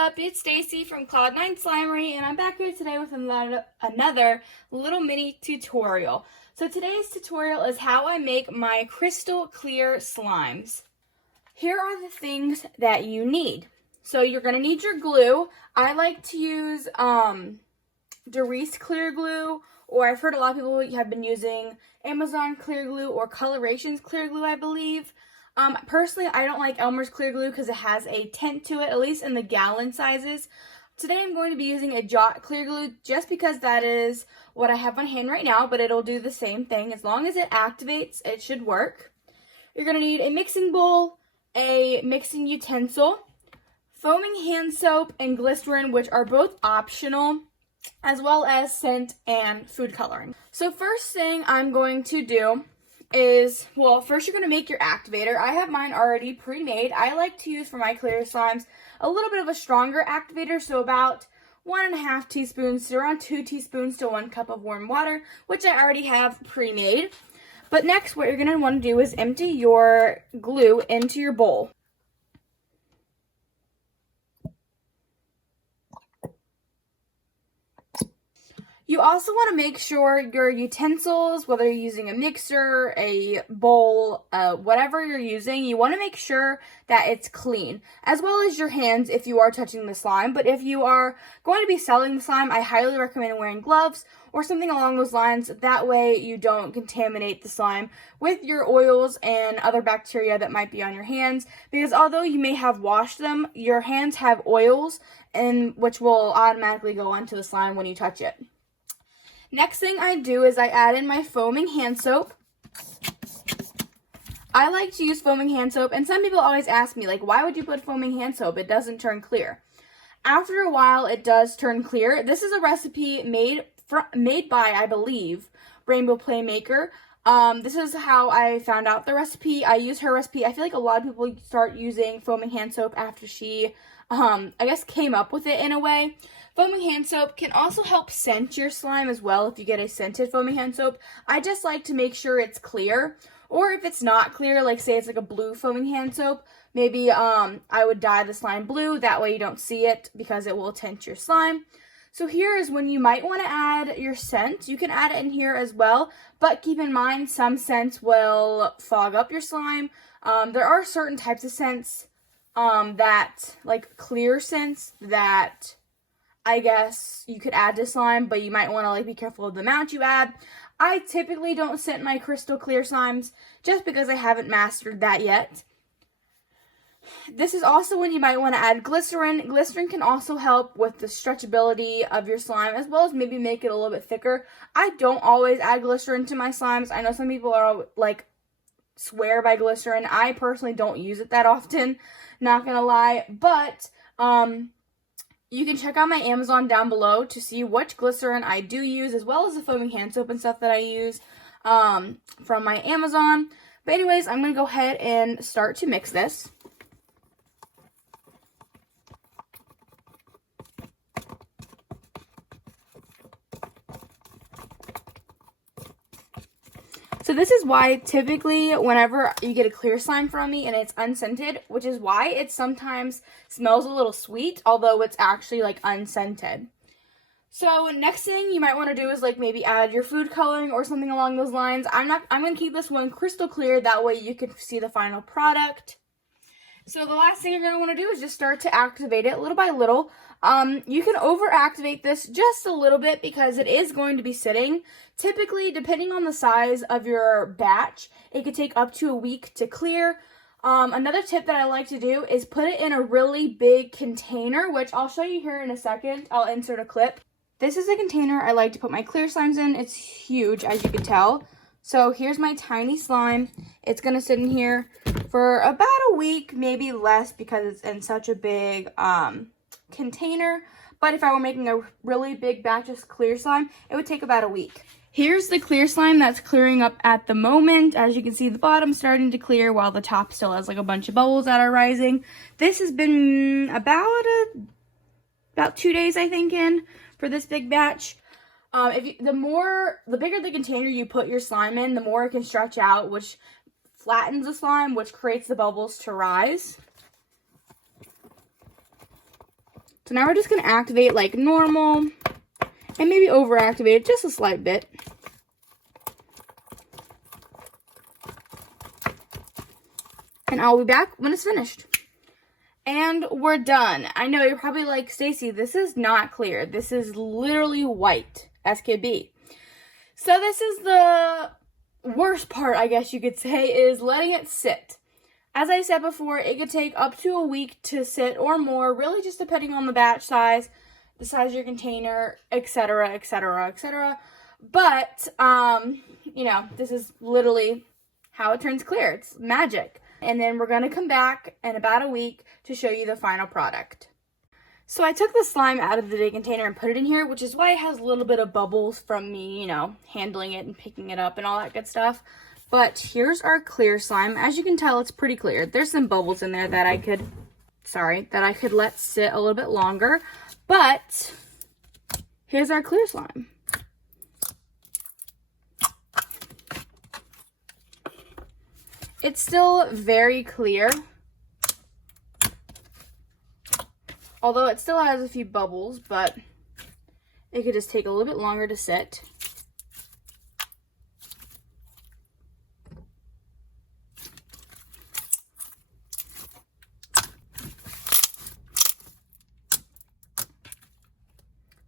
up? It's Stacy from Cloudnineslimery, and I'm back here today with another little mini tutorial. So today's tutorial is how I make my crystal clear slimes. Here are the things that you need. So you're going to need your glue. I like to use Darice clear glue, or I've heard a lot of people have been using Amazon clear glue or Colorations clear glue, I believe. Personally, I don't like Elmer's clear glue because it has a tint to it, at least in the gallon sizes. Today I'm going to be using a Jot clear glue just because that is what I have on hand right now, but it'll do the same thing. As long as it activates, it should work. You're going to need a mixing bowl, a mixing utensil, foaming hand soap, and glycerin, which are both optional, as well as scent and food coloring. So first thing I'm going to do is, well, first you're going to make your activator. I have mine already pre-made. I like to use for my clear slimes a little bit of a stronger activator, so about 1.5 teaspoons to around 2 teaspoons to 1 cup of warm water, which I already have pre-made. But next, what you're going to want to do is empty your glue into your bowl. You also want to make sure your utensils, whether you're using a mixer, a bowl, whatever you're using, you want to make sure that it's clean, as well as your hands if you are touching the slime. But if you are going to be selling the slime, I highly recommend wearing gloves or something along those lines. That way you don't contaminate the slime with your oils and other bacteria that might be on your hands, because although you may have washed them, your hands have oils, and which will automatically go onto the slime when you touch it. Next thing I do is I add in my foaming hand soap. I like to use foaming hand soap, and some people always ask me, like, why would you put foaming hand soap? It doesn't turn clear. After a while, it does turn clear. This is a recipe made by, I believe, Rainbow Playmaker. This is how I found out the recipe. I use her recipe. I feel like a lot of people start using foaming hand soap after she, I guess, came up with it in a way. Foaming hand soap can also help scent your slime as well if you get a scented foaming hand soap. I just like to make sure it's clear. Or if it's not clear, like say it's like a blue foaming hand soap, maybe I would dye the slime blue. That way you don't see it because it will tint your slime. So here is when you might want to add your scent. You can add it in here as well, but keep in mind some scents will fog up your slime. There are certain types of scents that, like clear scents, that I guess you could add to slime, but you might want to be careful of the amount you add. I typically don't scent my crystal clear slimes just because I haven't mastered that yet. This is also when you might want to add glycerin. Glycerin can also help with the stretchability of your slime, as well as maybe make it a little bit thicker. I don't always add glycerin to my slimes. I know some people are swear by glycerin. I personally don't use it that often, not gonna lie, but you can check out my Amazon down below to see which glycerin I do use, as well as the foaming hand soap and stuff that I use from my Amazon. But anyways, I'm going to go ahead and start to mix this. So this is why typically whenever you get a clear slime from me and it's unscented, which is why it sometimes smells a little sweet, although it's actually unscented. So next thing you might want to do is maybe add your food coloring or something along those lines. I'm going to keep this one crystal clear, that way you can see the final product. So the last thing you're going to want to do is just start to activate it little by little. You can over-activate this just a little bit because it is going to be sitting. Typically, depending on the size of your batch, it could take up to a week to clear. Another tip that I like to do is put it in a really big container, which I'll show you here in a second. I'll insert a clip. This is a container I like to put my clear slimes in. It's huge, as you can tell. So here's my tiny slime. It's going to sit in here for about a week, maybe less, because it's in such a big container. But if I were making a really big batch of clear slime, it would take about a week. Here's the clear slime that's clearing up at the moment. As you can see, the bottom's starting to clear while the top still has a bunch of bubbles that are rising. This has been about 2 days, I think, in for this big batch. The bigger the container you put your slime in, the more it can stretch out, which flattens the slime, which creates the bubbles to rise. So now we're just going to activate like normal and maybe over-activate it just a slight bit. And I'll be back when it's finished. And we're done. I know you're probably like, Stacy, this is not clear. This is literally white as could be. So this is the worst part, I guess you could say, is letting it sit. As I said before, it could take up to a week to sit or more, really just depending on the batch size, the size of your container, etc., etc., etc. But, you know, this is literally how it turns clear. It's magic. And then we're going to come back in about a week to show you the final product. So I took the slime out of the big container and put it in here, which is why it has a little bit of bubbles from me, you know, handling it and picking it up and all that good stuff. But here's our clear slime. As you can tell, it's pretty clear. There's some bubbles in there that I could let sit a little bit longer. But here's our clear slime. It's still very clear, although it still has a few bubbles, but it could just take a little bit longer to sit.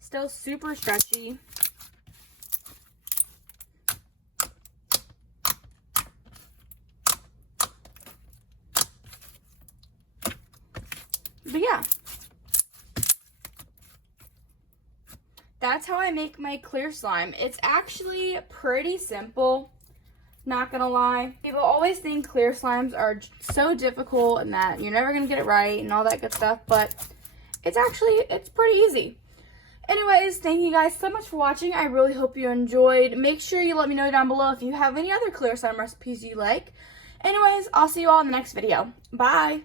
Still super stretchy. But yeah, that's how I make my clear slime. It's actually pretty simple, not gonna lie. People always think clear slimes are so difficult and that you're never gonna get it right and all that good stuff, but it's pretty easy. Anyways, thank you guys so much for watching. I really hope you enjoyed. Make sure you let me know down below if you have any other clear slime recipes you like. Anyways, I'll see you all in the next video. Bye!